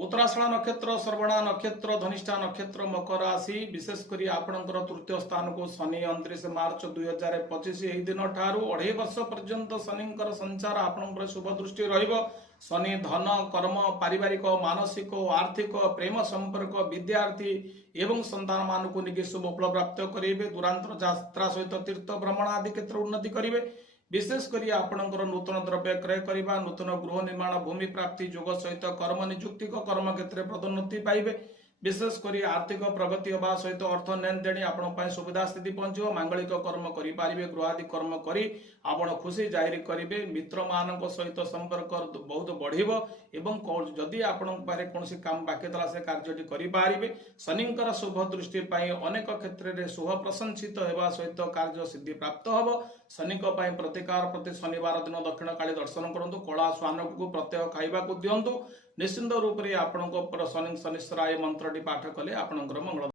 उत्तराषाढ़ा नक्षत्र श्रवणा नक्षत्र धनिष्ठा नक्षत्र मकर राशि विशेषकर आपणकर तृतीय स्थान को शनि 29 मार्च 2025 यही दिन ठारू 2.5 वर्ष पर्यंत शनिंकर संचार आपणकर शुभ दृष्टि रहिबो। शनि धन कर्म पारिवारिक मानसिक आर्थिक प्रेम संपर्क विद्यार्थी एवं संतान मानक निके शुभ फल प्राप्त करेंगे। दूरांतर यात्रा सहित तीर्थ भ्रमण आदि क्षेत्र उन्नति करेंगे। विशेषकर आपणकर नूतन द्रव्य क्रय करने नूतन गृह निर्माण भूमि प्राप्ति योग सहित कर्म निजुक्ति कर्म क्षेत्र में पदोन्नति पाइबे। विशेषकर आर्थिक प्रगति होगा सहित अर्थ लेन देन आपण सुविधा स्थिति पहुंचो। मांगलिक कर्म करेंगे गृहादि कर्म करी आपण खुशी जाहिर करेंगे। मित्र मान सहित संपर्क बहुत बढ़िबो एवं जदि आपण कौन काम बाकी था से कार्य करेंगे। शनिंकर शुभ दृष्टि अनेक क्षेत्र में शुभ प्रशंसित होगा सहित कार्य सिद्धि प्राप्त हम। शनि प्रतिकार प्रति शनिवार दिन दक्षिण काली दर्शन करूँ। कला श्वान को प्रत्यय खाइबा दिंतु। निश्चिंत रूप से आपण शनिश्चराय मंत्र पाठ कले आपणकर मंगल।